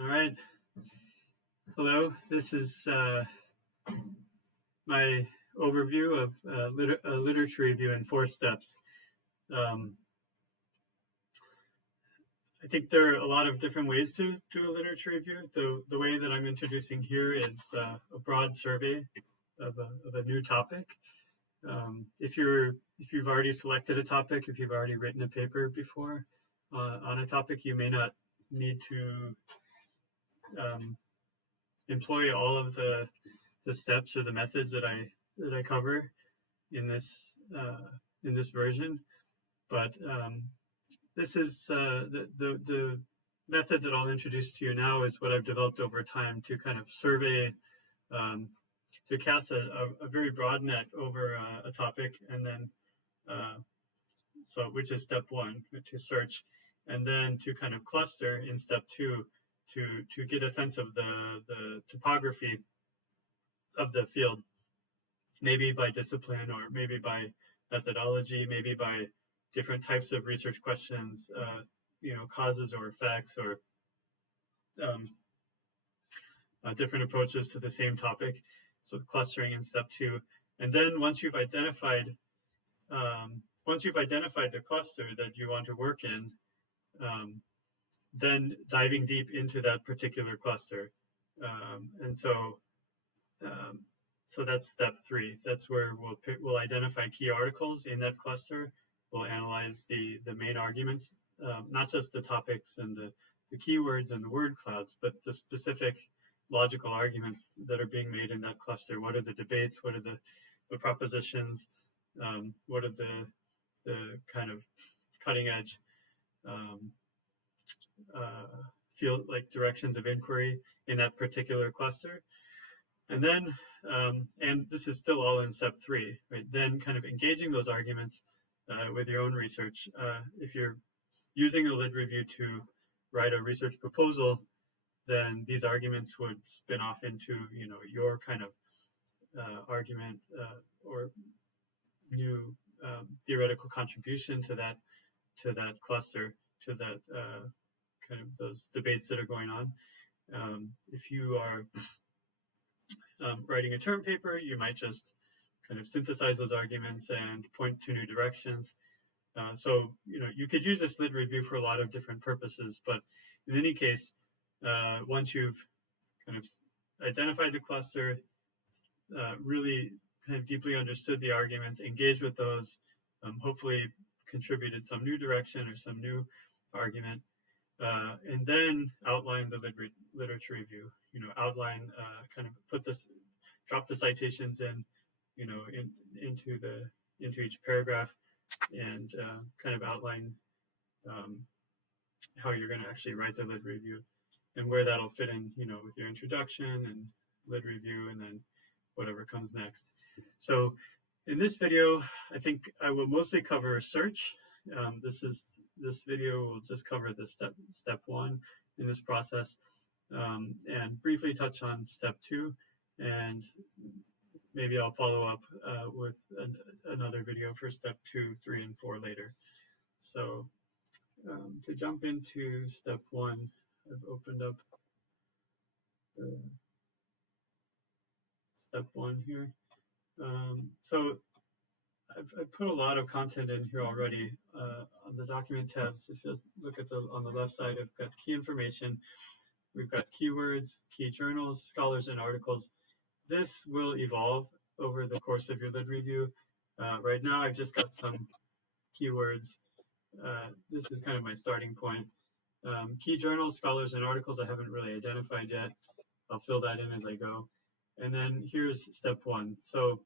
All right. Hello. This is my overview of a literature review in 4 steps. I think there are a lot of different ways to do a literature review. The way that I'm introducing here is a broad survey of a new topic. If you've already selected a topic, if you've already written a paper before on a topic, you may not need to employ all of the steps or the methods that I cover in this version, but this is the method that I'll introduce to you now is what I've developed over time to kind of survey, to cast a very broad net over a topic, and then which is step 1, to search, and then to kind of cluster in step 2 to get a sense of the topography of the field, maybe by discipline or maybe by methodology, maybe by different types of research questions, causes or effects, or different approaches to the same topic. So clustering in step 2, and then once you've identified the cluster that you want to work in, then diving deep into that particular cluster, and so that's step 3. That's where we'll identify key articles in that cluster. We'll analyze the main arguments, not just the topics and the keywords and the word clouds, but the specific logical arguments that are being made in that cluster. What are the debates? What are the propositions? What are the kind of cutting edge field, like directions of inquiry in that particular cluster? And then, and this is still all in step 3, right? Then kind of engaging those arguments with your own research. If you're using a lit review to write a research proposal, then these arguments would spin off into, your kind of argument or new theoretical contribution to that cluster, to that kind of those debates that are going on. If you are writing a term paper, you might just kind of synthesize those arguments and point to new directions. So, you could use this lit review for a lot of different purposes, but in any case, once you've kind of identified the cluster, really kind of deeply understood the arguments, engaged with those, hopefully contributed some new direction or some new argument, and then outline the literature review, outline, kind of drop the citations in, into each paragraph, and kind of outline how you're going to actually write the lit review and where that'll fit in, with your introduction and lit review, and then whatever comes next. So in this video, I think I will mostly cover search. This video will just cover the step 1 in this process, and briefly touch on step 2, and maybe I'll follow up with another video for step 2, 3, and 4 later. So to jump into step 1, I've opened up step 1 here. So I've put a lot of content in here already on the document tabs. If you look at on the left side, I've got key information. We've got keywords, key journals, scholars, and articles. This will evolve over the course of your lit review. Right now, I've just got some keywords. This is kind of my starting point. Key journals, scholars, and articles I haven't really identified yet. I'll fill that in as I go. And then here's step 1. So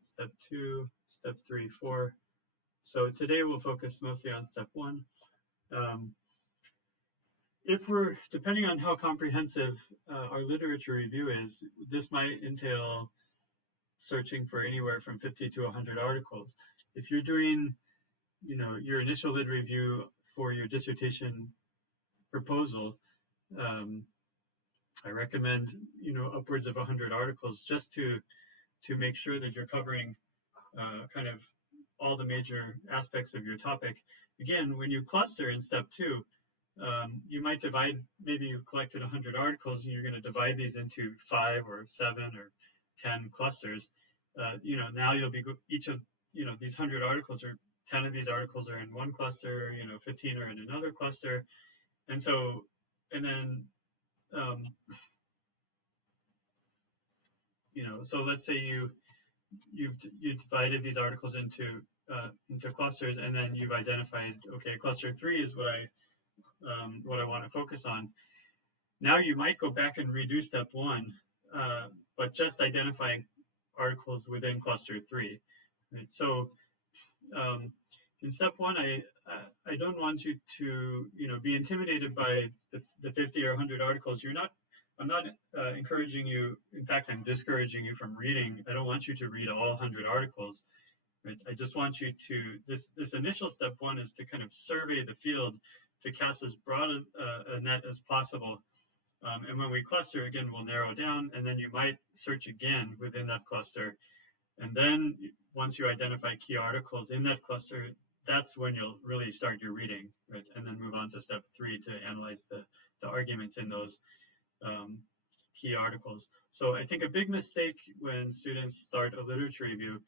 step 2, step 3, 4. So today we'll focus mostly on step 1. Depending on how comprehensive our literature review is, this might entail searching for anywhere from 50 to 100 articles. If you're doing, your initial lit review for your dissertation proposal, I recommend, upwards of 100 articles just to make sure that you're covering kind of all the major aspects of your topic. Again, when you cluster in step 2, you might divide, maybe you've collected 100 articles and you're going to divide these into 5 or 7 or 10 clusters. Now you'll be, each of, these 100 articles, or 10 of these articles are in one cluster, 15 are in another cluster. And so, and then, so let's say you've divided these articles into clusters, and then you've identified, okay, cluster 3 is what I want to focus on. Now you might go back and redo step 1, but just identifying articles within cluster 3. Right? So in step 1, I don't want you to be intimidated by the 50 or 100 articles. I'm not encouraging you. In fact, I'm discouraging you from reading. I don't want you to read all 100 articles. Right? I just want you to, this initial step 1 is to kind of survey the field, to cast as broad a net as possible. And when we cluster, again, we'll narrow down, and then you might search again within that cluster. And then once you identify key articles in that cluster, that's when you'll really start your reading, right? And then move on to step 3 to analyze the arguments in those key articles. So I think a big mistake when students start a literature review,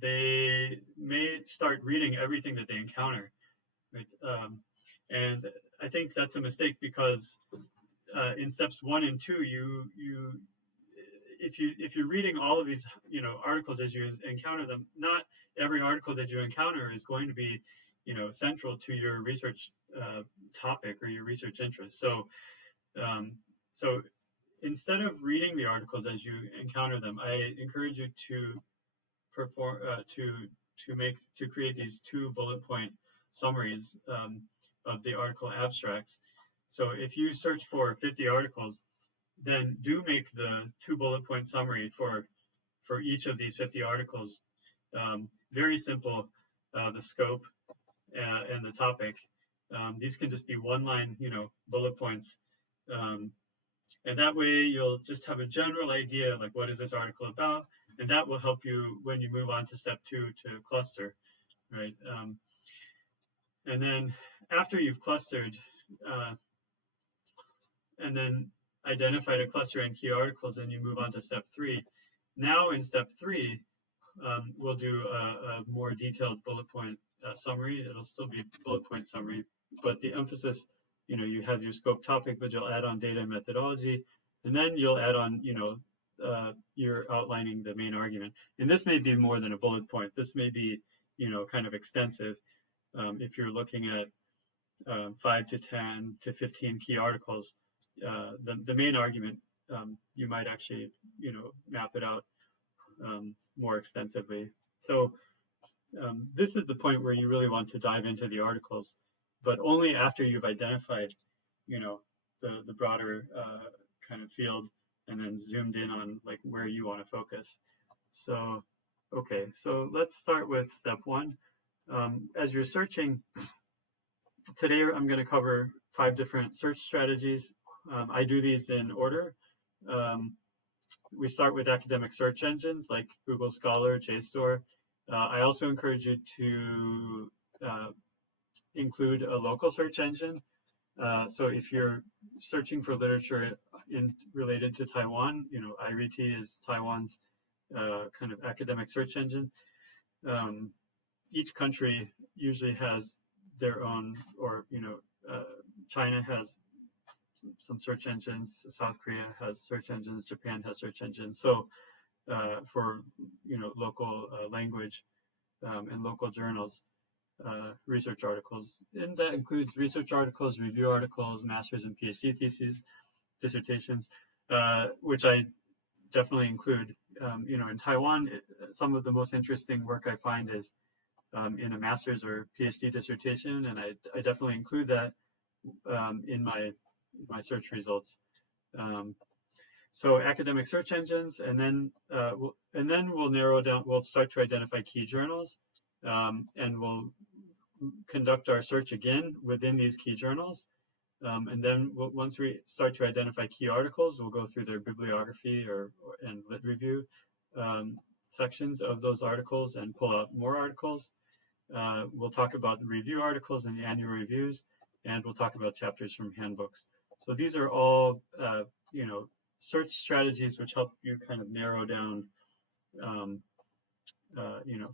they may start reading everything that they encounter, right? And I think that's a mistake, because in steps 1 and 2, if you're reading all of these articles as you encounter them, not every article that you encounter is going to be central to your research topic or your research interest. So instead of reading the articles as you encounter them, I encourage you to create these 2 bullet point summaries of the article abstracts. So if you search for 50 articles, then do make the 2 bullet point summary for each of these 50 articles. Very simple, the scope and the topic. These can just be 1-line, bullet points. And that way you'll just have a general idea, like, what is this article about? And that will help you when you move on to step 2 to cluster, right? And then after you've clustered, and then identified a cluster and key articles, and you move on to step 3. Now in step 3, we'll do a more detailed bullet point summary. It'll still be bullet point summary, but the emphasis, you have your scope topic, but you'll add on data and methodology, and then you'll add on, you're outlining the main argument. And this may be more than a bullet point. This may be, kind of extensive. If you're looking at 5 to 10 to 15 key articles, the main argument, you might actually, map it out more extensively. So this is the point where you really want to dive into the articles, but only after you've identified, the broader kind of field, and then zoomed in on like where you want to focus. So, okay, so let's start with step 1. As you're searching, today I'm going to cover 5 different search strategies. I do these in order. We start with academic search engines like Google Scholar, JSTOR. I also encourage you to include a local search engine. So if you're searching for literature related to Taiwan, IRET is Taiwan's kind of academic search engine. Each country usually has their own, or China has some search engines, South Korea has search engines, Japan has search engines. So for local language and local journals, research articles, and that includes research articles, review articles, master's and PhD theses, dissertations, which I definitely include. In Taiwan, some of the most interesting work I find is in a master's or PhD dissertation, and I definitely include that in my search results. So academic search engines, and then we'll narrow down. We'll start to identify key journals, and we'll conduct our search again within these key journals. And then once we start to identify key articles, we'll go through their bibliography and lit review sections of those articles and pull out more articles. We'll talk about the review articles and the annual reviews. and we'll talk about chapters from handbooks. So these are all, search strategies which help you kind of narrow down,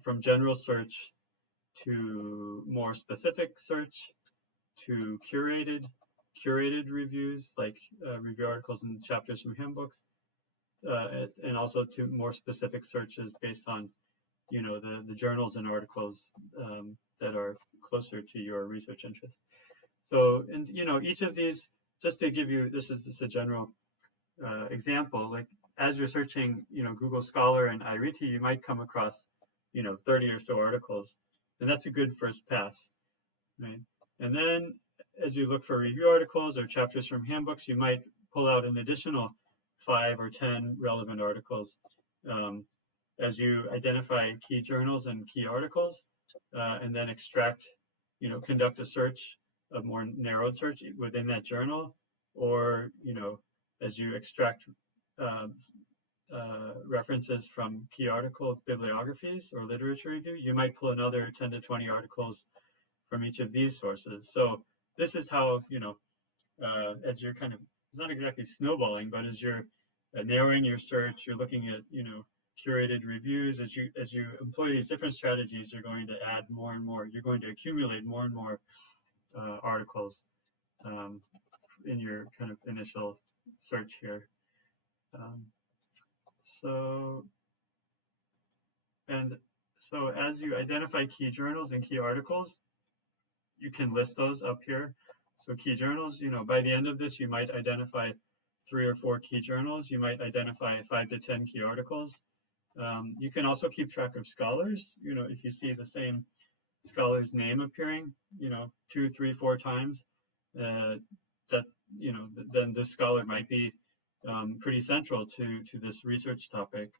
from general search to more specific search to curated reviews, like review articles and chapters from handbooks, and also to more specific searches based on, the journals and articles that are closer to your research interest. So, and each of these, just to give you, this is just a general example, like as you're searching, Google Scholar and iReti, you might come across, 30 or so articles, and that's a good first pass, right? And then as you look for review articles or chapters from handbooks, you might pull out an additional 5 or 10 relevant articles as you identify key journals and key articles, and then extract, conduct a search, a more narrowed search within that journal, or, as you extract references from key article bibliographies or literature review, you might pull another 10 to 20 articles from each of these sources. So this is how, as you're kind of, it's not exactly snowballing, but as you're narrowing your search, you're looking at, curated reviews. As you employ these different strategies, you're going to add more and more, you're going to accumulate more and more articles in your kind of initial search here. So as you identify key journals and key articles, you can list those up here. So key journals, by the end of this, you might identify 3 or 4 key journals. You might identify 5 to 10 key articles. You can also keep track of scholars. If you see the same scholar's name appearing, 2, 3, 4 times, that, then this scholar might be pretty central to this research topic,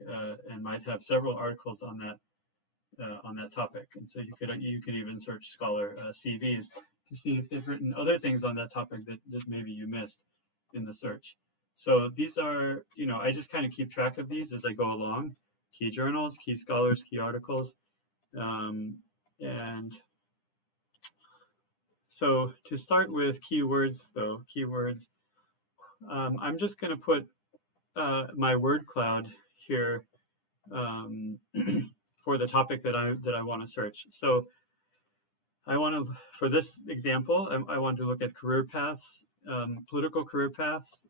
and might have several articles on that topic. And so you could even search scholar CVs to see if they've written other things on that topic that maybe you missed in the search. So these are, I just kind of keep track of these as I go along: key journals, key scholars, key articles, and so to start with keywords, I'm just going to put my word cloud here for the topic that I want to search. So I want to, for this example, I want to look at career paths, political career paths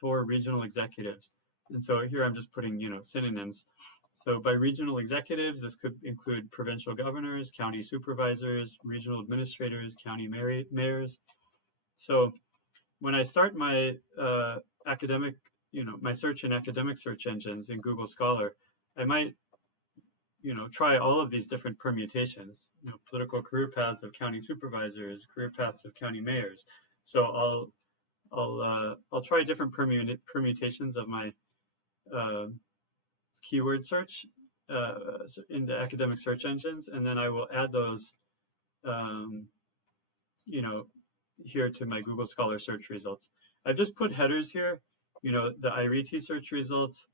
for regional executives. And so here I'm just putting, synonyms. So by regional executives, this could include provincial governors, county supervisors, regional administrators, county mayors. So when I start my academic, my search in academic search engines in Google Scholar, I might, try all of these different permutations, political career paths of county supervisors, career paths of county mayors. So I'll try different permutations of my keyword search in the academic search engines, and then I will add those, here to my Google Scholar search results. I've just put headers here, the iReti search results.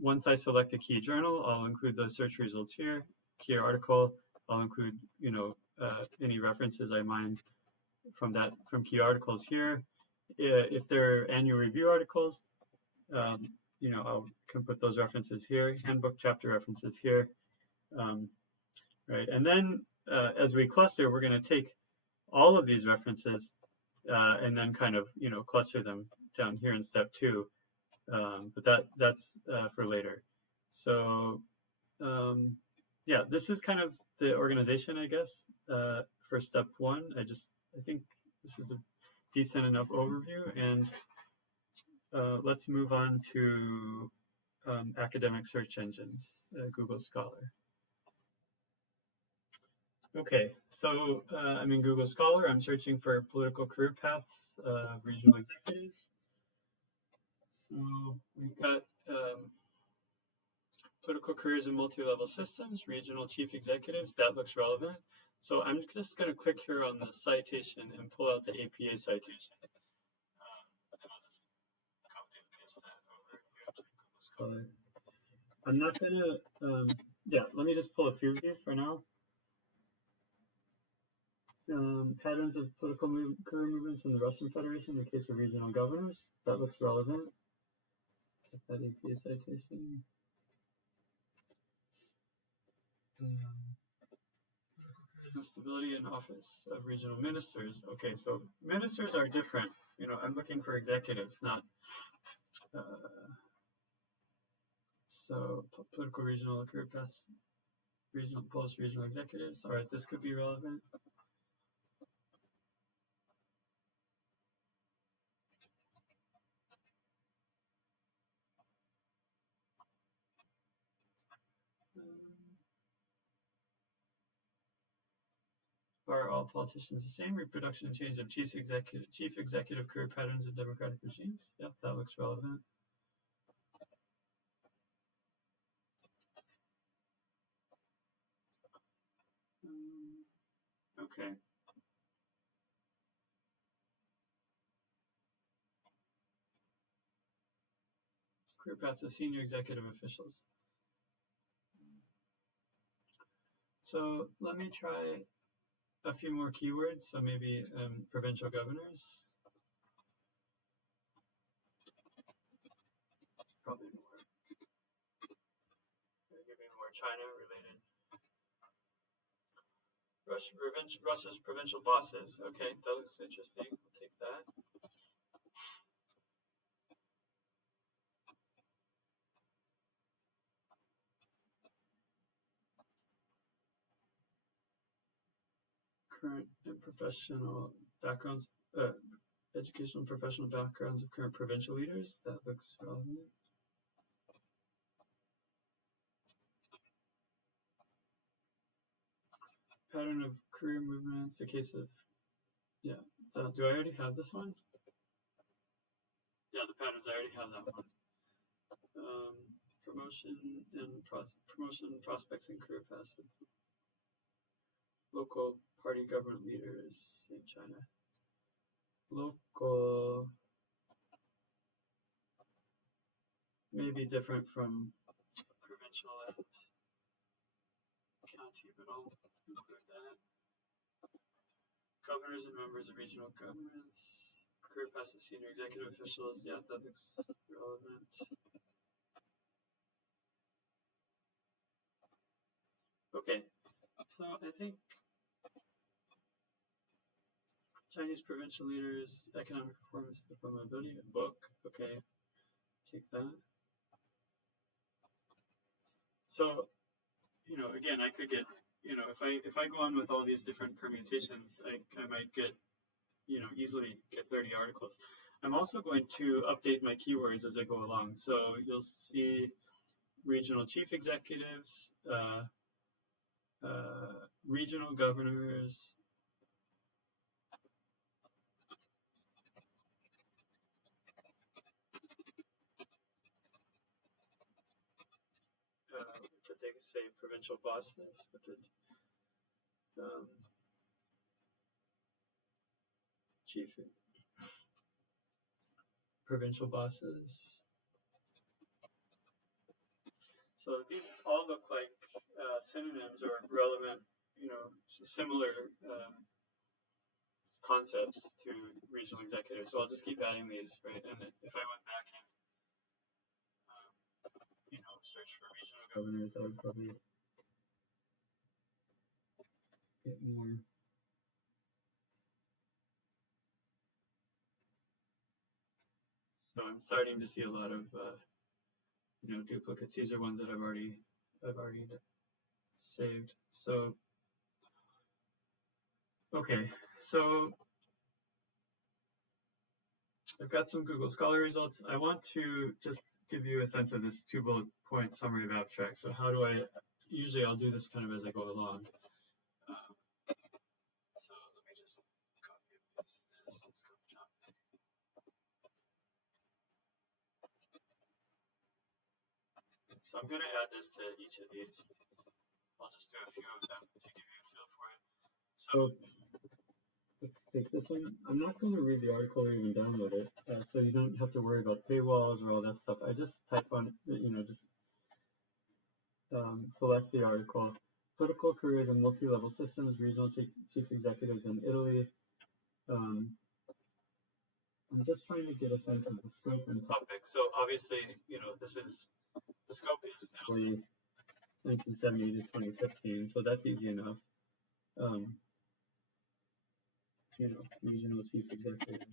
Once I select a key journal, I'll include those search results here. Key article, I'll include, any references I mine from key articles here. If they're annual review articles, I can put those references here. Handbook chapter references here, right? And then as we cluster, we're going to take all of these references and then kind of, cluster them down here in step 2. But that's for later. So yeah, this is kind of the organization, I guess, for step 1. I think this is a decent enough overview, and let's move on to academic search engines, Google Scholar. Okay, so I'm in Google Scholar. I'm searching for political career paths, regional executives. So we've got political careers in multi-level systems, regional chief executives. That looks relevant. So I'm just going to click here on the citation and pull out the APA citation. And I'll just copy and paste that over here to Google Scholar. I'm not going to, yeah, let me just pull a few of these for now. Patterns of political career movements in the Russian Federation in the case of regional governors. That looks relevant. Check that APA citation. Political stability in office of regional ministers. Okay, so ministers are different. You know, I'm looking for executives, not so political regional career paths, regional post regional executives. All right, this could be relevant. Are all politicians the same? Reproduction and change of chief executive career patterns of democratic regimes. Yep, that looks relevant. Okay. Career paths of senior executive officials. So let me try a few more keywords. So maybe provincial governors. Probably more. Give me more China related. Russia's provincial bosses. Okay, that looks interesting. We'll take that. Current and professional backgrounds, educational and professional backgrounds of current provincial leaders. That looks relevant. Pattern of career movements. The case of, yeah. So do I already have this one? Yeah, the patterns. I already have that one. Promotion prospects and career paths of local party government leaders in China. Local may be different from provincial and county, but I'll include that. Governors and members of regional governments, career paths of senior executive officials. Yeah, that looks relevant. Okay, so I think Chinese provincial leaders, economic performance, mobility, book. Okay, take that. So, you know, again, I could get, you know, if I go on with all these different permutations, I might get, you know, easily get 30 articles. I'm also going to update my keywords as I go along. So you'll see regional chief executives, regional governors, what did they say, provincial bosses, what did, chief provincial bosses. So these all look like synonyms or relevant, you know, similar concepts to regional executives. So I'll just keep adding these, right? And if I went back and, you know, search for regional governors, I would probably get more. So I'm starting to see a lot of, you know, duplicates. These are ones that I've already saved. So, okay, so I've got some Google Scholar results. I want to just give you a sense of this 2 bullet point summary of abstract. So how do I, usually I'll do this kind of as I go along. So let me just copy and paste this. Let's go topic. So I'm going to add this to each of these. I'll just do a few of them to give you a feel for it. So let's take this one. I'm not going to read the article or even download it, so you don't have to worry about paywalls or all that stuff. I just type on, you know, just select the article. political careers in multi-level systems, regional chief executives in Italy. I'm just trying to get a sense of the scope and topic. So obviously, this is, the scope is Italy, 1970 to 2015, so that's easy enough. Regional chief executives,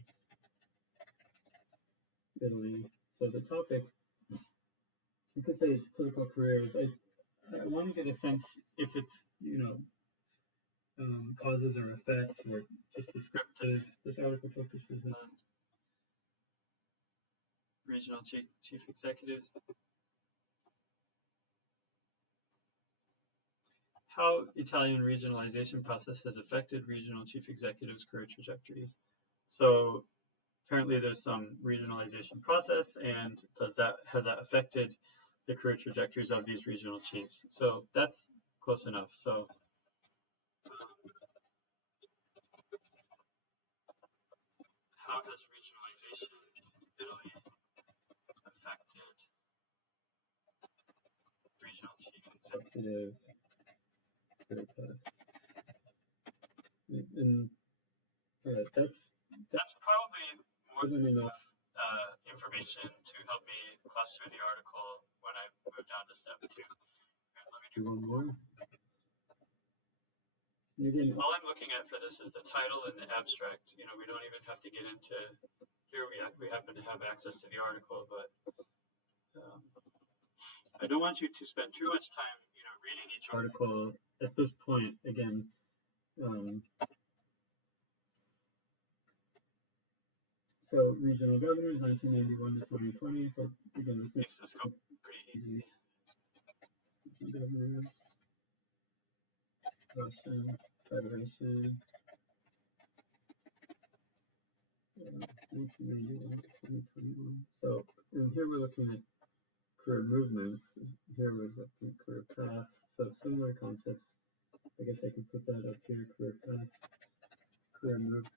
Italy. So the topic, you could say it's political careers. I want to get a sense if it's, causes or effects or just descriptive. This article focuses on regional chief executives. How Italian regionalization process has affected regional chief executives' career trajectories. So apparently there's some regionalization process, and has that affected the career trajectories of these regional chiefs? So that's close enough. So how has regionalization in Italy affected regional chief executive career paths? And that's probably more than enough information to help me cluster the article when I move down to step 2. And let me do one more. And again, all I'm looking at for this is the title and the abstract. We don't even have to get into here. We happen to have access to the article, but I don't want you to spend too much time, reading each article at this point. Again, so regional governors, 1991 to 2020. So again, this makes the scope pretty easy. Governors, Russian Federation, 1991 to 2021. So, and here we're looking at career movements. Here we're looking at career paths. So similar concepts. I guess I can put that up here. Career paths, career movements.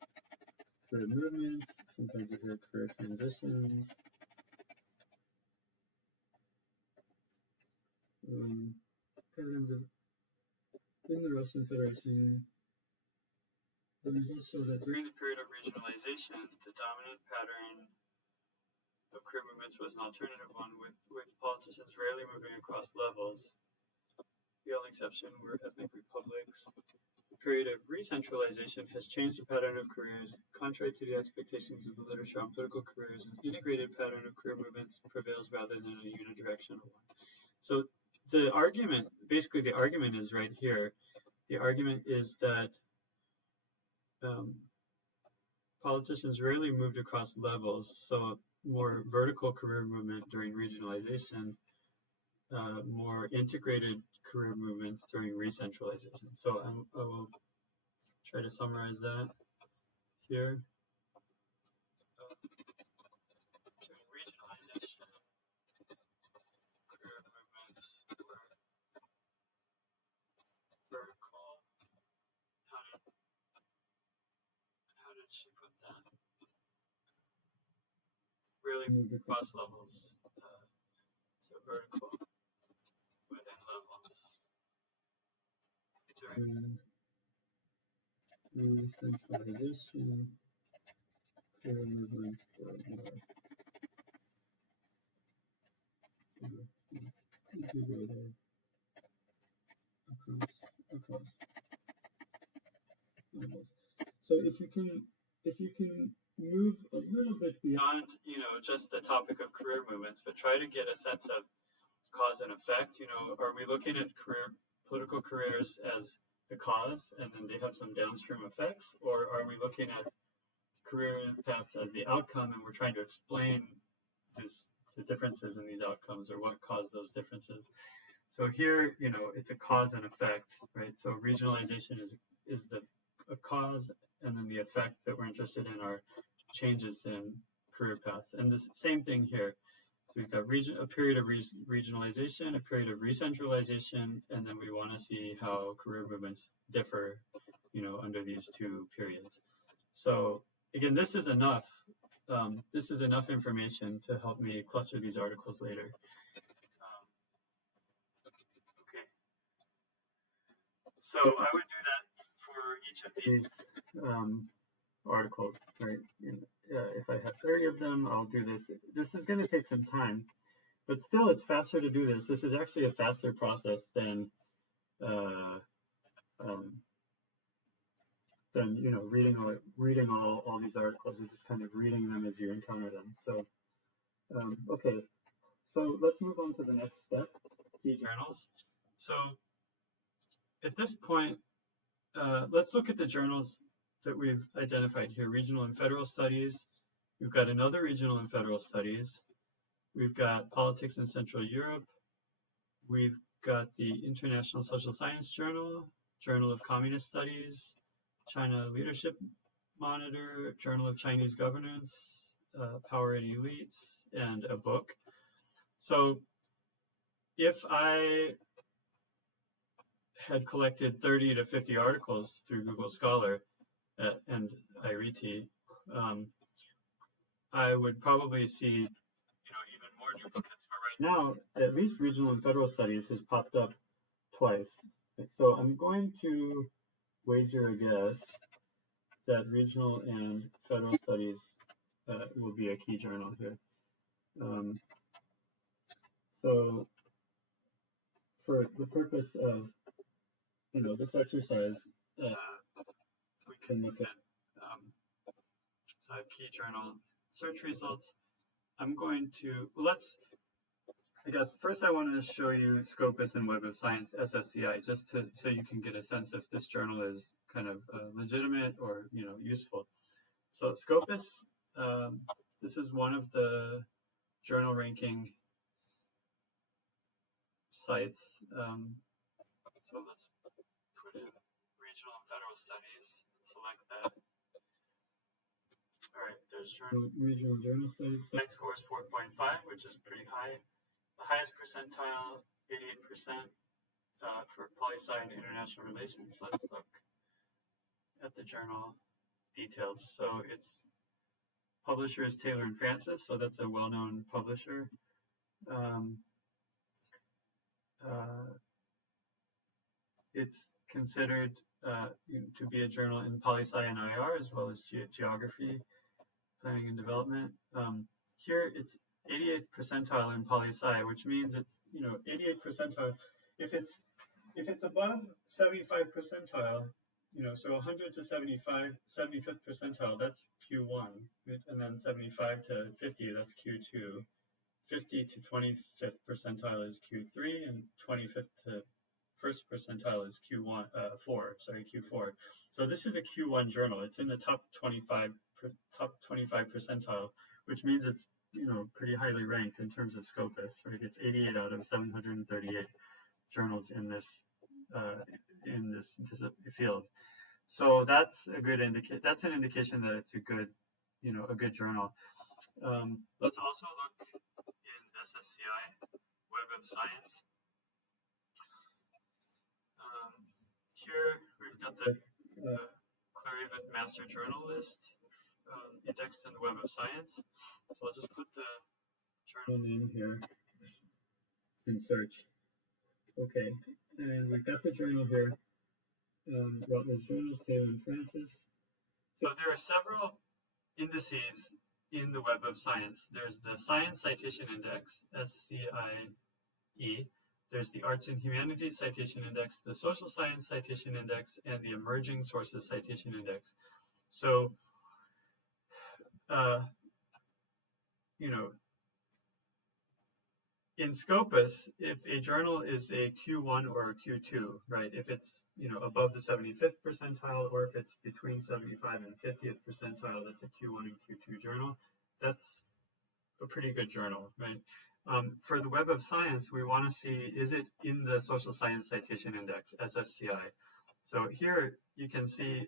Sometimes we hear career transitions. Patterns of in the Russian Federation. The results show that during the period of regionalization, the dominant pattern of career movements was an alternative one, with politicians rarely moving across levels. The only exception were ethnic republics. The period of re-centralization has changed the pattern of careers. Contrary to the expectations of the literature on political careers, an integrated pattern of career movements prevails rather than a unidirectional one. So the argument is right here. The argument is that politicians rarely moved across levels, so more vertical career movement during regionalization, more integrated career movements during re-centralization. So I will try to summarize that here. During regionalization, career movements were vertical. How did she put that? Really moved across levels. So vertical within levels. During re-centralization, career movements were more integrated across levels. So if you can move a little bit beyond, just the topic of career movements, but try to get a sense of cause and effect. Are we looking at political careers as the cause, and then they have some downstream effects, or are we looking at career paths as the outcome, and we're trying to explain the differences in these outcomes, or what caused those differences? So here, it's a cause and effect, right? So regionalization is a cause, and then the effect that we're interested in are changes in career paths. And the same thing here. So we've got a period of regionalization, a period of re-centralization, and then we want to see how career movements differ, under these two periods. So again, this is enough. This is enough information to help me cluster these articles later. Okay. So I would do that for each of these articles, right? If I have 30 of them, I'll do this. This is going to take some time, but still, it's faster to do this. This is actually a faster process than reading all these articles. You're just kind of reading them as you encounter them. So okay, so let's move on to the next step, key journals. So at this point, let's look at the journals that we've identified here, regional and federal studies. We've got another regional and federal studies. We've got politics in Central Europe. We've got the International Social Science Journal, Journal of Communist Studies, China Leadership Monitor, Journal of Chinese Governance, Power and Elites, and a book. So if I had collected 30 to 50 articles through Google Scholar and iReti, I would probably see, even more duplicates. But right now, at least regional and federal studies has popped up twice. So I'm going to wager a guess that regional and federal studies will be a key journal here. So for the purpose of this exercise, we can look at so I have key journal search results. I'm going to I guess first I want to show you Scopus and Web of Science SSCI, just so you can get a sense if this journal is kind of legitimate or useful. So Scopus, this is one of the journal ranking sites. So let's put in regional and federal studies and select that. All right, there's regional journal studies. Site score is 4.5, which is pretty high. The highest percentile, 88% for poli-sci and international relations. Let's look at the journal details. So its publisher is Taylor and Francis, so that's a well-known publisher. It's considered to be a journal in poli-sci and IR, as well as geography, planning and development. Here it's 88th percentile in poli-sci, which means it's 88th percentile. If it's above 75 percentile, so 100 to 75th percentile, that's Q1, and then 75 to 50, that's Q2. 50 to 25th percentile is Q3, and 25th to first percentile is Q4. So this is a Q1 journal. It's in the top 25 percentile, which means it's pretty highly ranked in terms of Scopus. Right? It's 88 out of 738 journals in this field. So that's a good That's an indication that it's a good journal. Let's also look in SSCI, Web of Science. Here we've got the Clarivate Master Journal list indexed in the Web of Science. So I'll just put the journal name here and search. Okay, and we've got the journal here. Routledge Journals, Taylor and Francis. So there are several indices in the Web of Science. There's the Science Citation Index, SCIE. There's the Arts and Humanities Citation Index, the Social Science Citation Index, and the Emerging Sources Citation Index. So, in Scopus, if a journal is a Q1 or a Q2, right, if it's, above the 75th percentile, or if it's between 75 and 50th percentile, that's a Q1 and Q2 journal. That's a pretty good journal, right? For the Web of Science, we want to see, is it in the Social Science Citation Index, SSCI? So here you can see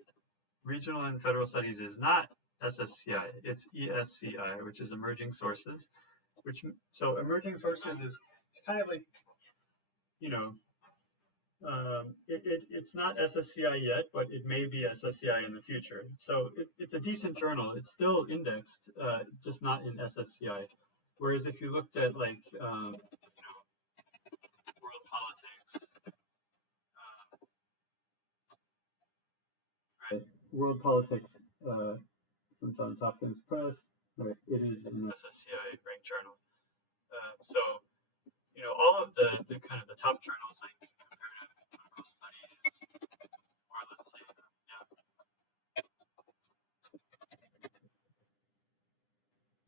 regional and federal studies is not SSCI, it's ESCI, which is Emerging Sources. So emerging sources is kind of like, it's not SSCI yet, but it may be SSCI in the future. So it's a decent journal. It's still indexed, just not in SSCI. Whereas if you looked at like, world politics, World Politics from Johns Hopkins Press. Right, it is an SSCI ranked journal. So all of the kind of the top journals like comparative political studies, or let's say,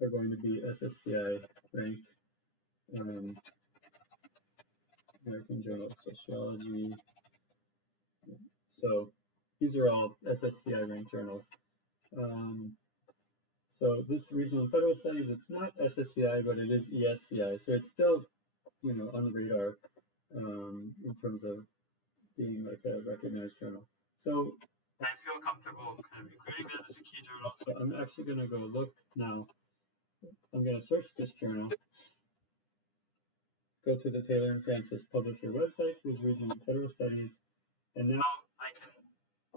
are going to be SSCI ranked. American Journal of Sociology. So these are all SSCI ranked journals. So this regional and federal studies, it's not SSCI, but it is ESCI. So it's still, on the radar in terms of being like a recognized journal. So I feel comfortable kind of including that as a key journal. So I'm actually going to go look now. I'm going to search this journal. Go to the Taylor and Francis publisher website, who's regional and federal studies, and now I can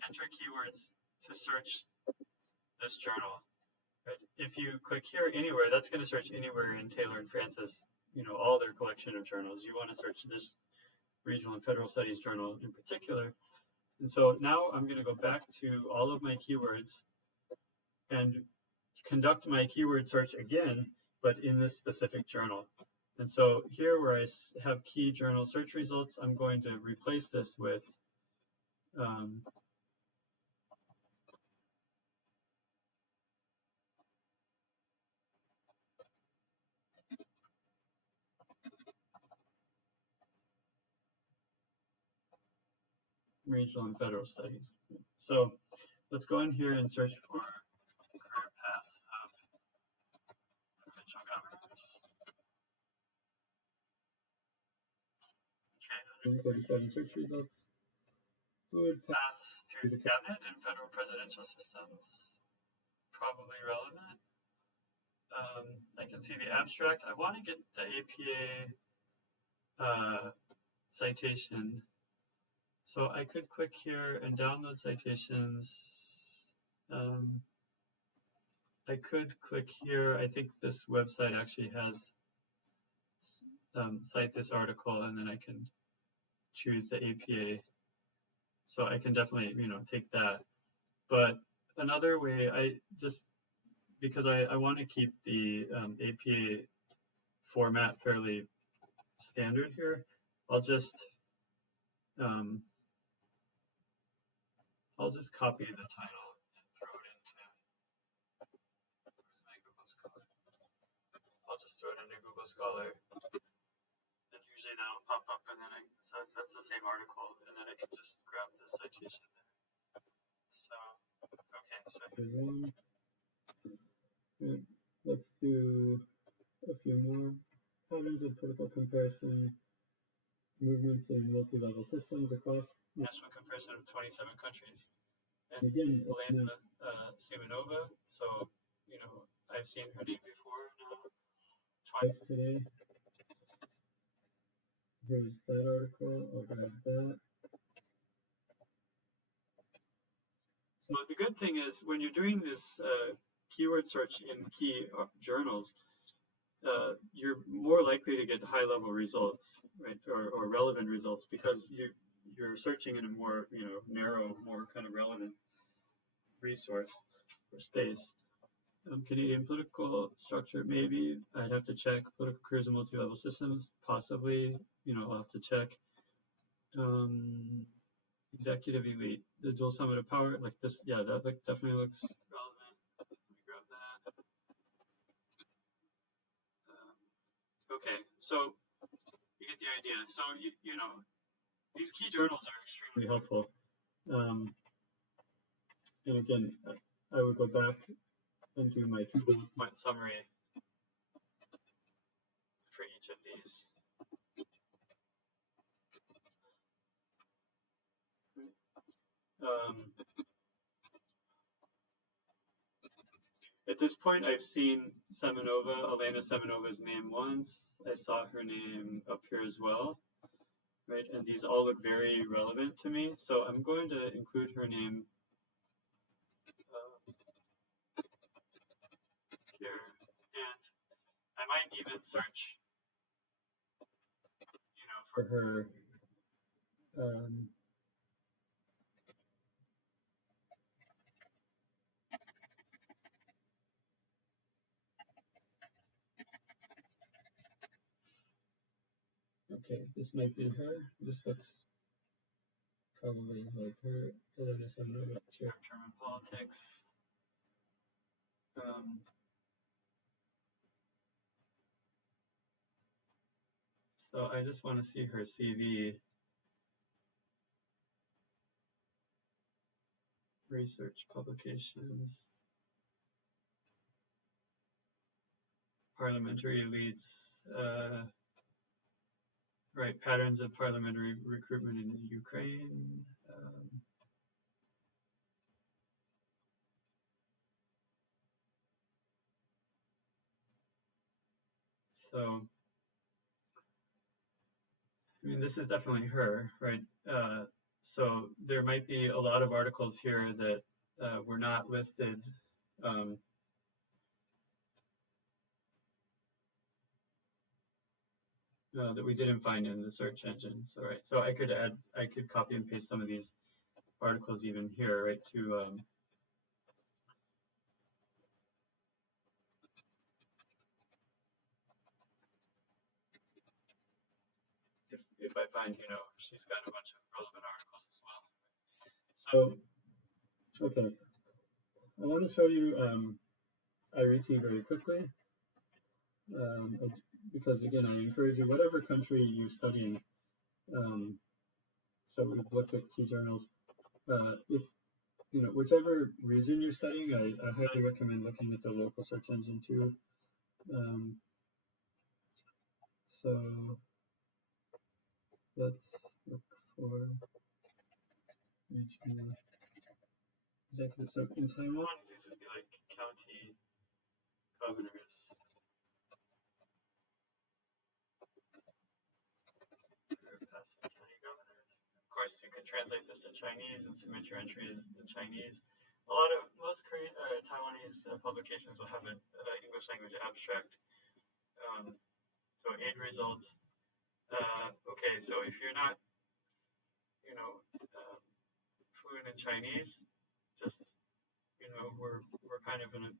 enter keywords to search this journal. Right? If you click here anywhere, that's going to search anywhere in Taylor and Francis, all their collection of journals. You want to search this regional and federal studies journal in particular. And so now I'm going to go back to all of my keywords and conduct my keyword search again, but in this specific journal. And so here where I have key journal search results, I'm going to replace this with regional and federal studies. So let's go in here and search for career paths of provincial governors. Okay, 147 search results. Fluid paths to the cabinet and federal presidential systems, probably relevant. I can see the abstract. I want to get the APA citation. So I could click here and download citations. I could click here. I think this website actually has cite this article, and then I can choose the APA. So I can definitely, take that. But another way, because I want to keep the APA format fairly standard here, I'll just copy the title and throw it into, where's my Google Scholar? I'll just throw it into Google Scholar, and usually that'll pop up, and then so that's the same article, and then I can just grab the citation there. So, okay, so here's one. And let's do a few more. Patterns of political comparison, movements in multi-level systems across national comparison of 27 countries. And again, Elena Simonova, so, I've seen her name before now, twice today. Here's that article, I'll grab that. So the good thing is when you're doing this keyword search in key journals, you're more likely to get high-level results, right, or relevant results, because you're searching in a more narrow, more kind of relevant resource or space. Canadian political structure, maybe I'd have to check. Political careers and multi-level systems, possibly. I'll have to check. Executive elite, the dual summit of power, like this. Yeah, that definitely looks relevant. Let me grab that. Okay, so you get the idea. So these key journals are extremely helpful. And again, I would go back and do my 2 bullet point summary for each of these. At this point, I've seen Elena Semenova's name once. I saw her name up here as well, right? And these all look very relevant to me. So I'm going to include her name here. And I might even search, for her this might be her. This looks probably like her. Philonis, I'm not sure. German politics. So I just want to see her CV. Research publications. Parliamentary elites. Right, patterns of parliamentary recruitment in Ukraine. So, I mean, this is definitely her, right? So there might be a lot of articles here that were not listed. That we didn't find in the search engine. So, right, so I could copy and paste some of these articles even here, right, to if I find, she's got a bunch of relevant articles as well. So, okay, I want to show you IRET very quickly, because again, I encourage you, whatever country you're studying, so we've looked at key journals, if, whichever region you're studying, I highly recommend looking at the local search engine too. So let's look for regional executive. So in Taiwan, these would be like county governors. County governors. Of course, you could translate this to Chinese and submit your entries in Chinese. Most Taiwanese publications will have an English language abstract. So aid results. Okay, so if you're not, fluent in Chinese, just, we're kind of in a,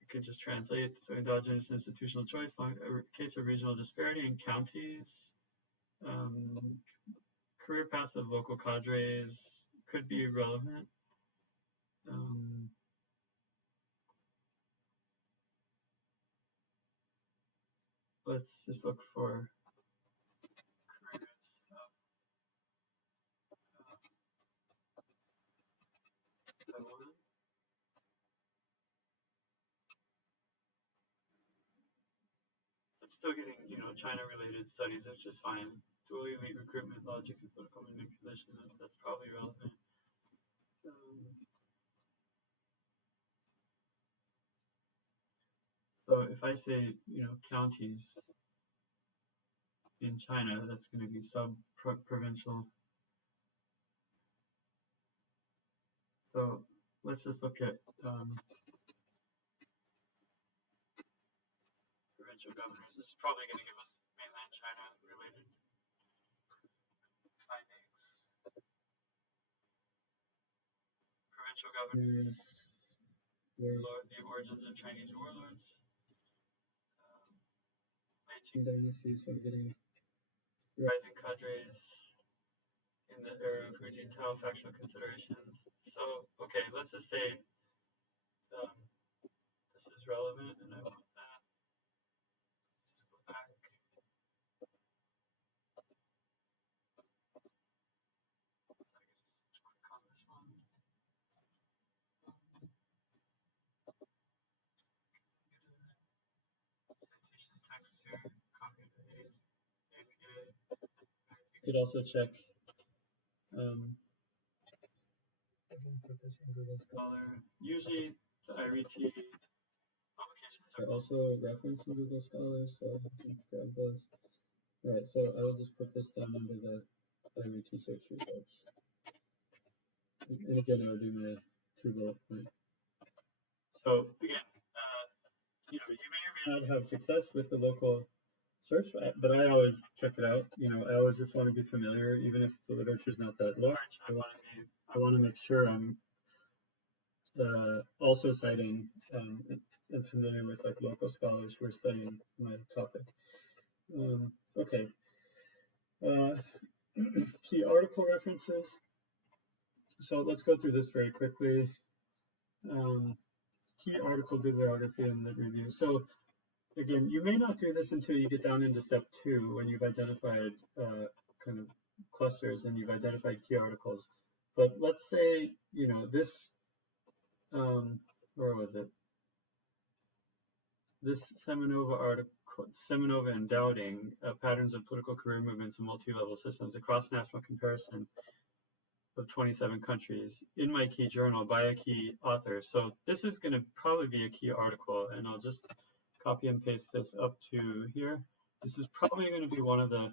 you can just translate. So endogenous institutional choice, case of regional disparity in counties, career paths of local cadres could be relevant. Let's just look for Taiwan. I'm still getting, China-related studies, which is fine. Dual elite recruitment, logic, and political manipulation, that's probably relevant. So if I say, counties in China, that's going to be sub-provincial. So let's just look at provincial governors. This is probably going to give us mainland China related findings. Provincial governors, the origins of Chinese warlords. Qing dynasty, so I'm getting rising cadres in the era of Hu Jintao, factional considerations. So, okay, let's just say this is relevant, and I want that. Let's go back. Click on this one. Citation text here, copy the APA. You could also check. I can put this in Google Scholar. Usually, the IRET publications are also referenced in Google Scholar, so you can grab those. All right, so I will just put this down under the IRET search results. And again, I will do my 2 bullet point. So again, you may or may not have success with the local search, but I always check it out. I always just want to be familiar, even if the literature is not that large. I want to make sure I'm also citing and familiar with like local scholars who are studying my topic. Okay. Key article references. So let's go through this very quickly. Key article bibliography and lit review. So again, you may not do this until you get down into step 2 when you've identified kind of clusters and you've identified key articles. But let's say, you know, this, where was it? This Semenova article, Semenova and Dowding, Patterns of Political Career Movements in Multi-Level Systems, a cross-national comparison of 27 countries in my key journal by a key author. So this is going to probably be a key article, and I'll just copy and paste this up to here. This is probably going to be one of the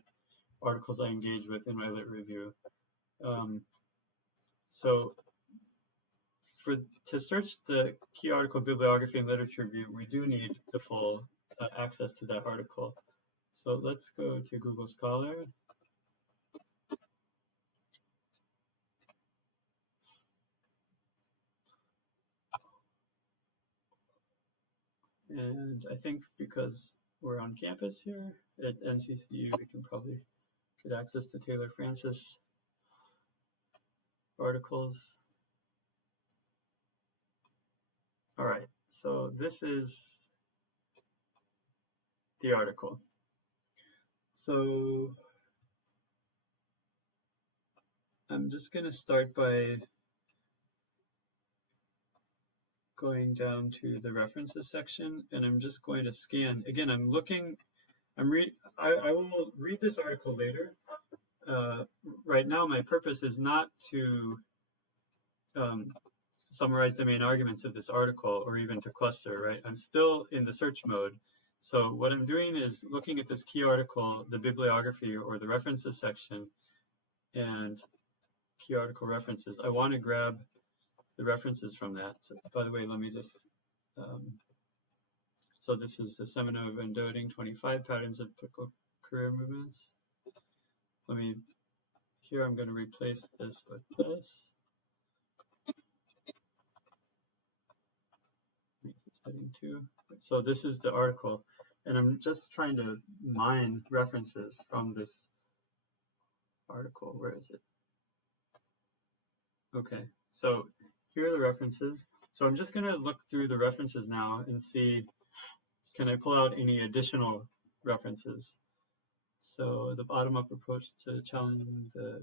articles I engage with in my lit review. So to search the key article bibliography and literature review, we do need the full access to that article. So let's go to Google Scholar. And I think because we're on campus here at NCCU, we can probably get access to Taylor Francis articles. All right, so this is the article. So I'm just going to start by going down to the references section, and I'm just going to scan. Again, I will read this article later. Right now, my purpose is not to summarize the main arguments of this article or even to cluster, right? I'm still in the search mode. So what I'm doing is looking at this key article, the bibliography or the references section, and key article references. I want to grab the references from that. So, by the way, let me just, so this is the Semenova and Dowding 25 Patterns of Political Career Movements. Here I'm going to replace this with this. Make this heading 2. So this is the article, and I'm just trying to mine references from this article. Where is it? Okay, so here are the references. So I'm just going to look through the references now and see, can I pull out any additional references? So the bottom-up approach to challenging the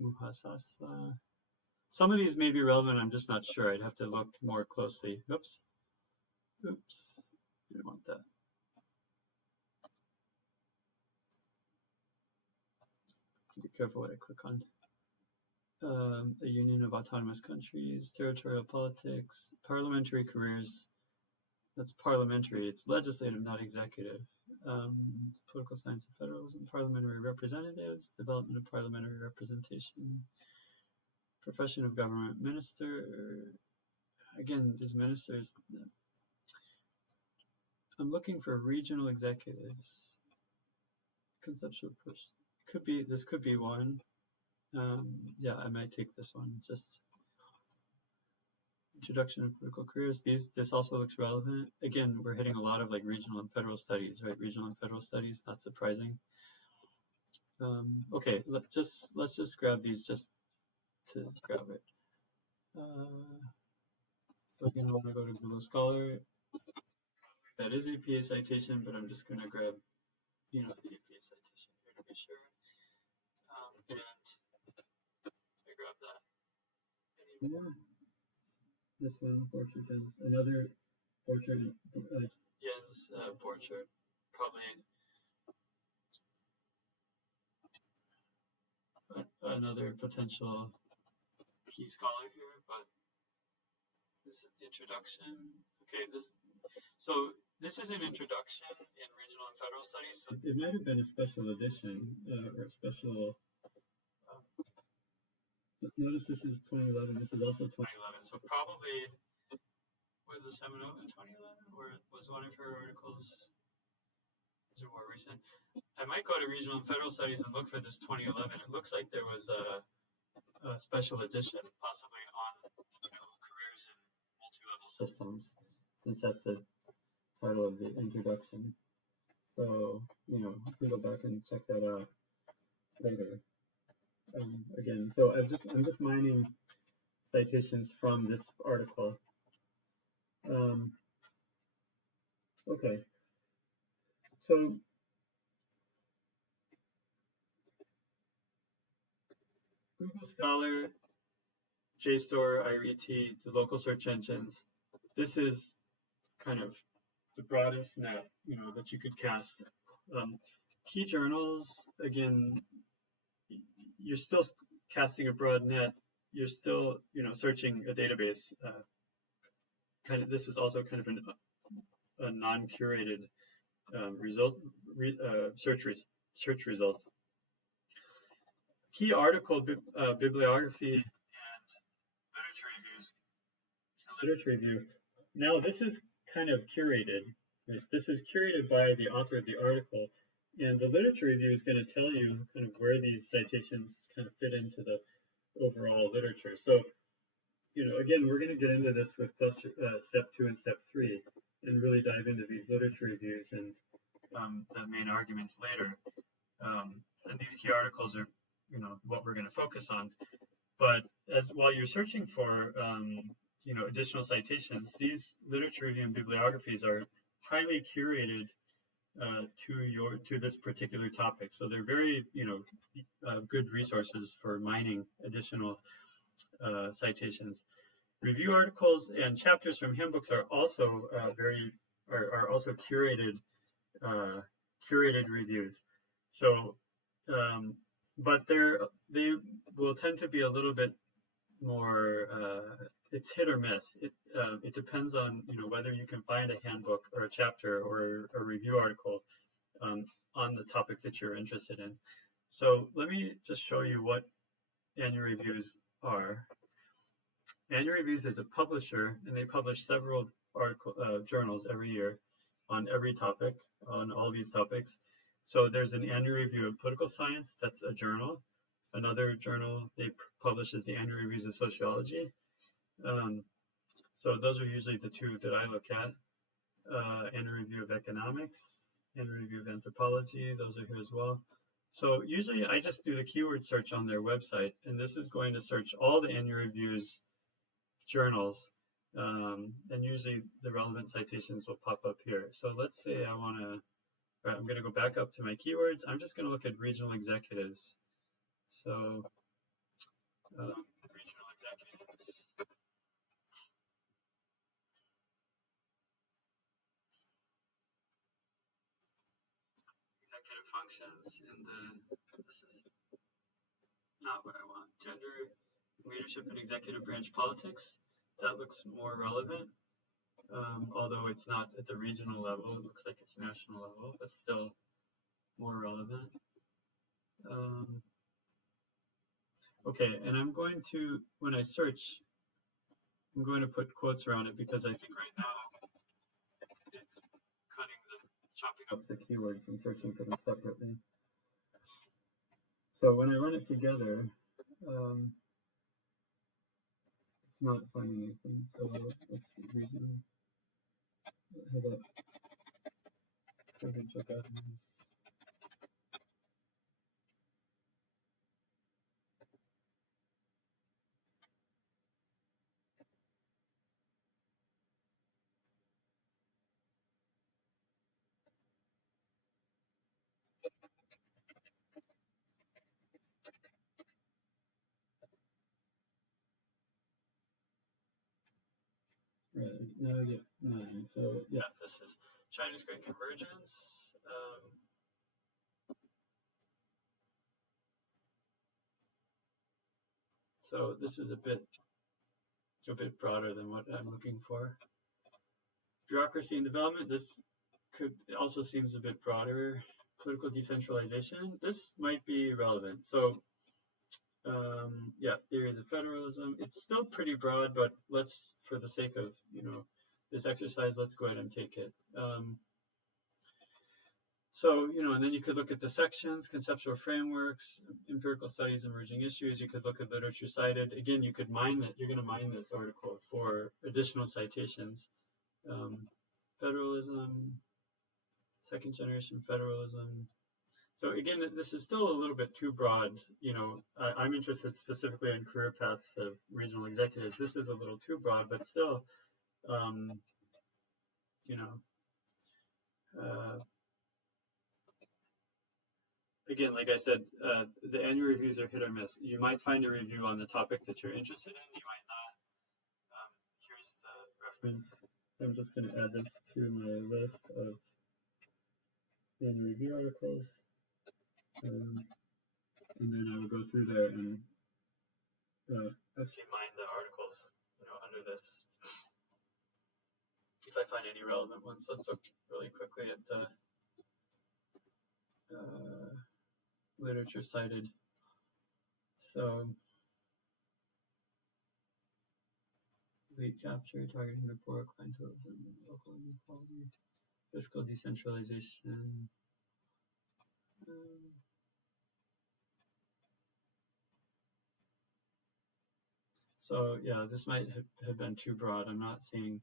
Muhasasa. Some of these may be relevant, I'm just not sure. I'd have to look more closely. Oops. Oops. Didn't want that. Be careful what I click on. A union of autonomous countries, territorial politics, parliamentary careers. That's parliamentary. It's legislative, not executive. Political science of federalism, parliamentary representatives, development of parliamentary representation, profession of government, minister. Again, these ministers. I'm looking for regional executives. Conceptual approach. This could be one. Yeah, I might take this one. Just introduction of political careers. This also looks relevant. Again, we're hitting a lot of like regional and federal studies, right? Regional and federal studies, not surprising. Okay, let's just grab these just to grab it. So again, I want to go to Google Scholar. That is APA citation, but I'm just going to grab, the APA citation here to be sure. And I grab that. Any more? This one, Borchert, another Borchert. Jens Borchert, probably another potential key scholar here, but this is the introduction. Okay, so this is an introduction in regional and federal studies. So it might have been a special edition or a special. Notice this is 2011. This is also 2011. So probably was the Semenova in 2011, or was one of her articles? These are more recent. I might go to regional and federal studies and look for this 2011. It looks like there was a special edition, possibly on careers in multi-level systems, since that's the title of the introduction. So, you know, you can go back and check that out later. Again, so I'm just mining citations from this article. Okay, so Google Scholar, JSTOR, IRET, the local search engines. This is kind of the broadest net, you know, that you could cast. Key journals, again, you're still casting a broad net. You're still, you know, searching a database. This is also kind of a non-curated search results. Key article bibliography and literature review. Now this is kind of curated. This is curated by the author of the article, and the literature review is going to tell you kind of where these citations kind of fit into the overall literature. So, you know, again, we're going to get into this with step 2 and step 3, and really dive into these literature reviews and the main arguments later. And these key articles are, you know, what we're going to focus on. But while you're searching for, you know, additional citations, these literature review and bibliographies are highly curated to this particular topic. So they're very, you know, good resources for mining additional citations. Review articles and chapters from handbooks are also are also curated reviews. So, but they will tend to be a little bit more. It's hit or miss. It depends on, you know, whether you can find a handbook or a chapter or a review article on the topic that you're interested in. So let me just show you what Annual Reviews are. Annual Reviews is a publisher, and they publish several journals every year on every topic, on all these topics. So there's an Annual Review of Political Science, that's a journal. Another journal they publish is the Annual Reviews of Sociology. So those are usually the two that I look at. Annual Review of Economics, Annual Review of Anthropology, those are here as well. So usually I just do the keyword search on their website, and this is going to search all the Annual Reviews journals, and usually the relevant citations will pop up here. So let's say I'm going to go back up to my keywords. I'm just going to look at regional executives. So regional executives. Executive functions, and this is not what I want. Gender, leadership, and executive branch politics. That looks more relevant, although it's not at the regional level. It looks like it's national level, but still more relevant. Okay, and I'm going to, when I search, I'm going to put quotes around it because I think right now it's chopping up the keywords and searching for them separately. So when I run it together, it's not finding anything. So let's see, regional. How about check out news? Right, now I get 9. So yeah, this is China's Great Convergence. So this is a bit broader than what I'm looking for. Bureaucracy and development. This also seems a bit broader. Political decentralization. This might be relevant. So yeah, theory of the federalism. It's still pretty broad, but let's, for the sake of, you know, this exercise, let's go ahead and take it. So, you know, and then you could look at the sections, conceptual frameworks, empirical studies, emerging issues. You could look at literature cited. Again, you could mine that. You're going to mine this article for additional citations. Federalism, second generation federalism. So again, this is still a little bit too broad. You know, I'm interested specifically in career paths of regional executives. This is a little too broad, but still, you know, again, like I said, the annual reviews are hit or miss. You might find a review on the topic that you're interested in. You might not. Here's the reference. I'm just going to add this to my list of annual review articles. And then I will go through there and actually mine the articles, you know, under this. If I find any relevant ones, let's look really quickly at the literature cited. So, lead capture, targeting the poor, clientelism, local inequality, fiscal decentralization. So yeah, this might have been too broad. I'm not seeing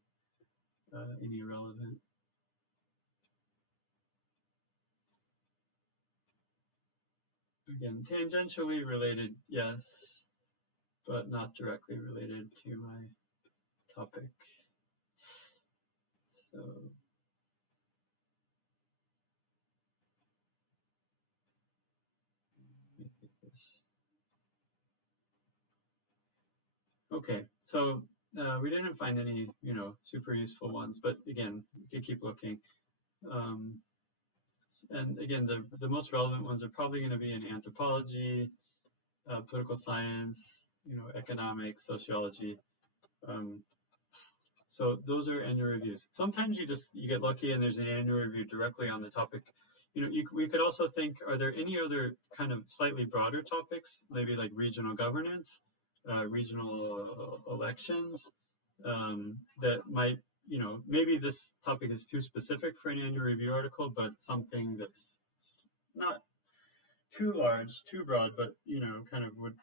any relevant. Again, tangentially related, yes, but not directly related to my topic. So make this. Okay, so we didn't find any, you know, super useful ones, but again, we could keep looking. And again, the most relevant ones are probably going to be in anthropology, political science, you know, economics, sociology. So those are annual reviews. Sometimes you get lucky and there's an annual review directly on the topic. You know, we could also think, are there any other kind of slightly broader topics, maybe like regional governance, regional elections, that might, you know, maybe this topic is too specific for an annual review article, but something that's not too large, too broad, but, you know, kind of would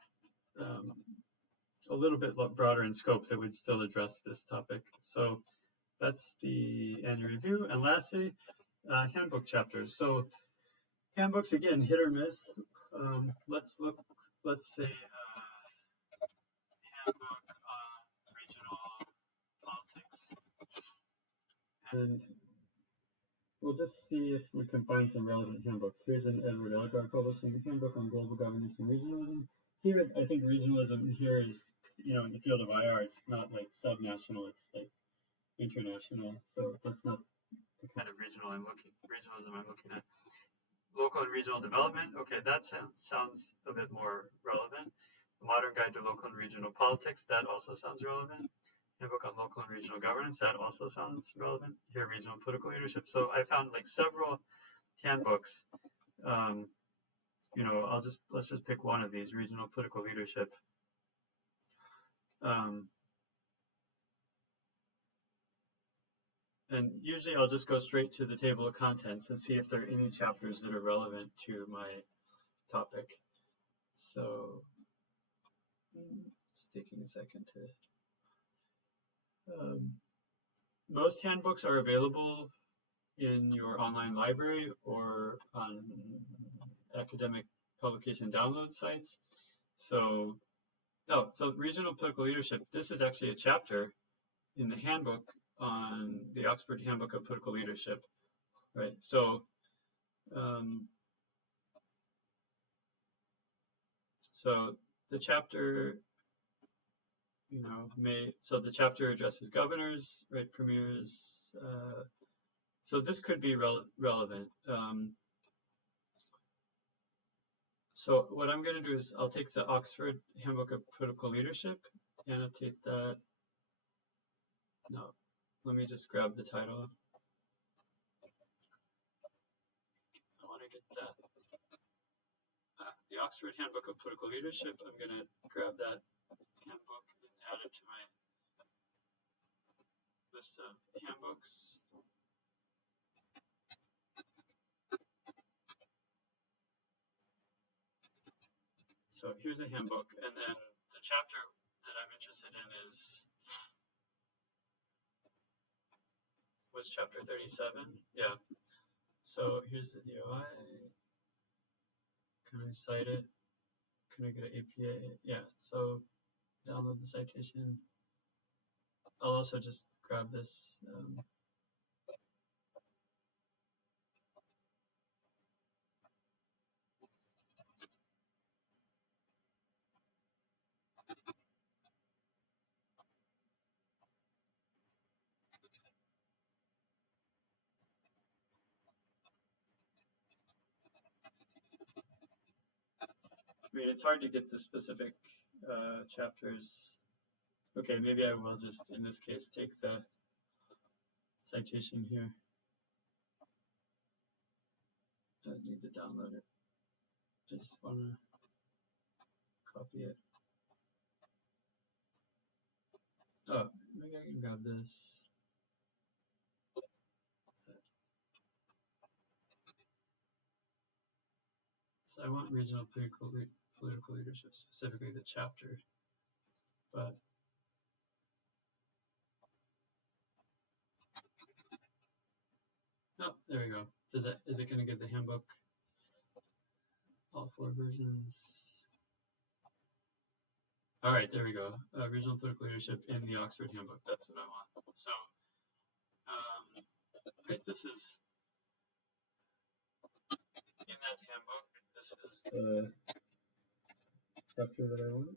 a little bit broader in scope that would still address this topic. So that's the annual review. And lastly, handbook chapters. So handbooks, again, hit or miss. Let's say handbook on regional politics. And we'll just see if we can find some relevant handbooks. Here's an Edward Elgar publishing handbook on global governance and regionalism. Here, I think regionalism here is, you know, in the field of IR, it's not like subnational, it's like international. So that's not the kind of regionalism I'm looking at. Local and regional development. Okay, that sounds a bit more relevant. The Modern Guide to Local and Regional Politics. That also sounds relevant. Handbook on Local and Regional Governance. That also sounds relevant. Here, regional political leadership. So I found like several handbooks. You know, let's just pick one of these, regional political leadership. And usually I'll just go straight to the table of contents and see if there are any chapters that are relevant to my topic. So it's taking a second to. Most handbooks are available in your online library or on academic publication download sites. So, so regional political leadership, this is actually a chapter in the handbook on the Oxford Handbook of Political Leadership, right? So, so the chapter, you know, so the chapter addresses governors, right, premiers. So this could be relevant. So what I'm going to do is I'll take the Oxford Handbook of Political Leadership, annotate that. No, let me just grab the title. I want to get that. The Oxford Handbook of Political Leadership, I'm going to grab that handbook and add it to my list of handbooks. So here's a handbook, and then the chapter that I'm interested in was chapter 37. Yeah. So here's the DOI. Can I cite it? Can I get an APA? Yeah, so download the citation. I'll also just grab this. I mean, it's hard to get the specific chapters. Okay, maybe I will just, in this case, take the citation here. I need to download it. I just want to copy it. Oh, maybe I can grab this. So I want regional political leadership, specifically the chapter, but oh, there we go. Is it going to give the handbook all 4 versions? All right, there we go. Regional political leadership in the Oxford Handbook. That's what I want. So, right, this is in that handbook. This is the chapter that I want.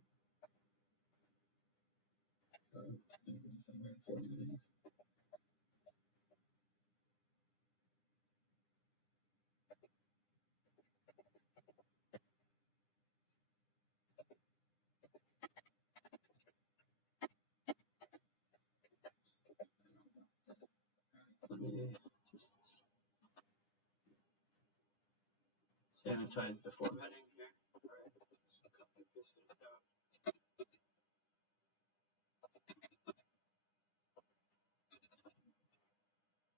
Let me just sanitize the formatting here. All right, just copy and paste it out.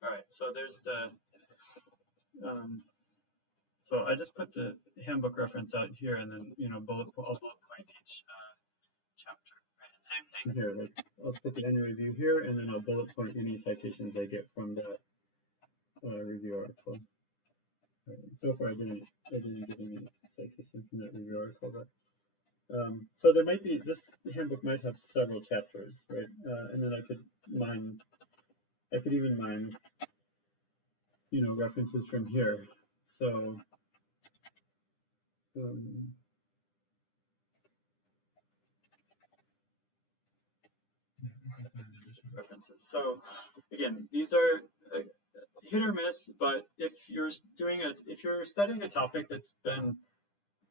All right, so there's the, so I just put the handbook reference out here, and then, you know, I'll bullet point each chapter. Right? And same thing here, like I'll put the annual review here, and then I'll bullet point any citations I get from that review article. Right. So far, I didn't get any citation from that review article, but so there might be, this handbook might have several chapters, right? And then I could even mine, you know, references from here. So, references. So again, these are hit or miss, but if you're studying a topic that's been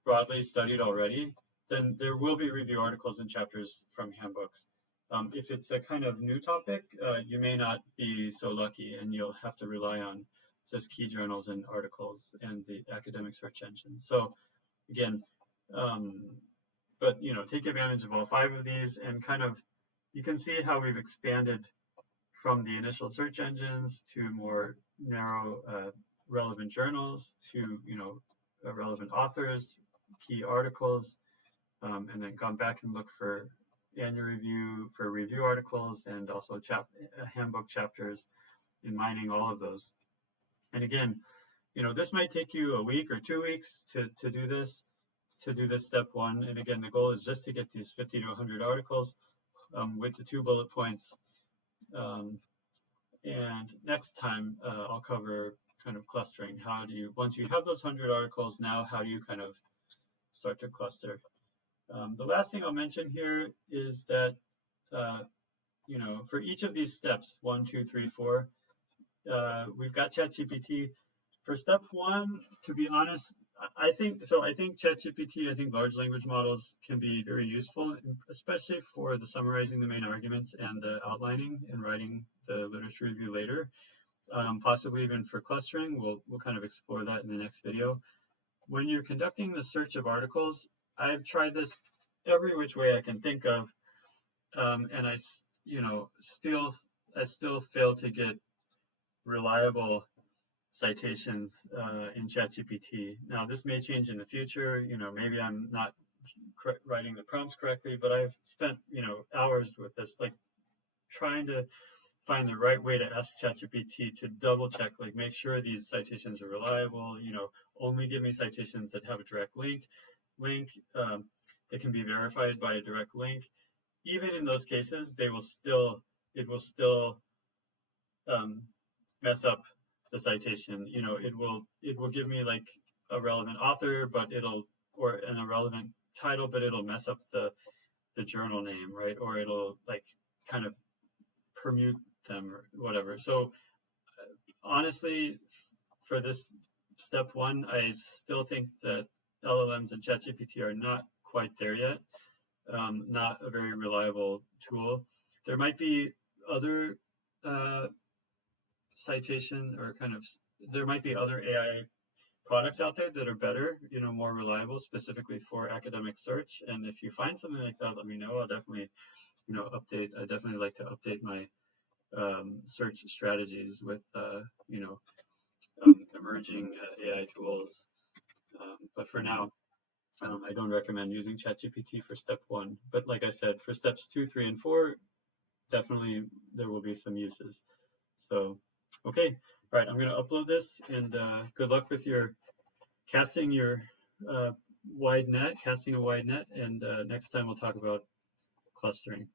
broadly studied already, then there will be review articles and chapters from handbooks. If it's a kind of new topic, you may not be so lucky, and you'll have to rely on just key journals and articles and the academic search engine. So again, but you know, take advantage of all 5 of these, and kind of, you can see how we've expanded from the initial search engines to more narrow relevant journals to, you know, relevant authors, key articles, and then gone back and looked for annual review, for review articles, and also handbook chapters, in mining all of those. And again, you know, this might take you a week or 2 weeks to do this step 1. And again, the goal is just to get these 50 to 100 articles with the 2 bullet points. And next time I'll cover kind of clustering. How do you, once you have those 100 articles, now how do you kind of start to cluster? The last thing I'll mention here is that, you know, for each of these steps, 1, 2, 3, 4, we've got ChatGPT. For step 1, to be honest, I think ChatGPT, I think large language models can be very useful, especially for the summarizing the main arguments and the outlining and writing the literature review later, possibly even for clustering. We'll kind of explore that in the next video. When you're conducting the search of articles, I've tried this every which way I can think of, and I still fail to get reliable citations in ChatGPT. Now, this may change in the future. You know, maybe I'm not writing the prompts correctly, but I've spent, you know, hours with this, like trying to find the right way to ask ChatGPT to double check, like make sure these citations are reliable, only give me citations that have a direct link, that can be verified by a direct link. Even in those cases, it will still mess up the citation. It will give me like a relevant author, or an irrelevant title, but it'll mess up the journal name, right? Or it'll like kind of permute them or whatever. So honestly, for this step one, I still think that LLMs and ChatGPT are not quite there yet. Not a very reliable tool. There might be other citation or there might be other AI products out there that are better, more reliable, specifically for academic search. And if you find something like that, let me know. I'll definitely, update. I definitely like to update my search strategies with, emerging AI tools. But for now, I don't recommend using ChatGPT for step one. But like I said, for steps 2, 3, and 4, definitely there will be some uses. So, okay. All right, I'm going to upload this, and good luck with your casting a wide net, and next time we'll talk about clustering.